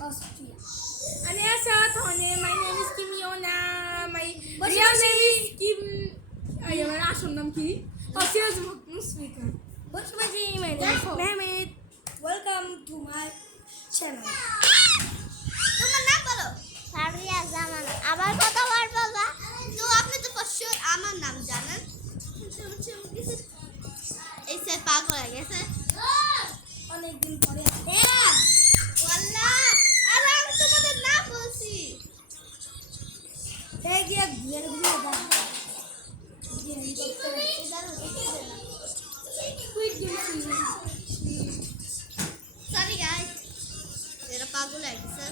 Austria. 안녕하세요. 저는 my name is Kim Yona. My real name is Kim. আমার আসল নাম কি? Siraj Musfika. Bashmaji, my name is Mehmet. Welcome to my channel. তোমার নাম বলো। সাবরিয়া জামান। আবার কতবার বলবা? তো আপনি তো ফসর আমার নাম জানেন। এই সে পাগল হয়ে গেছে। অনেকদিন পরে হ্যাঁ। ওয়াল্লাহ। আরে আমি তোমাদের নাম বলছি। এই যে ঘুরে ঘুরে দাও। Sorry guys. এরা পাগল হয়ে গেছে।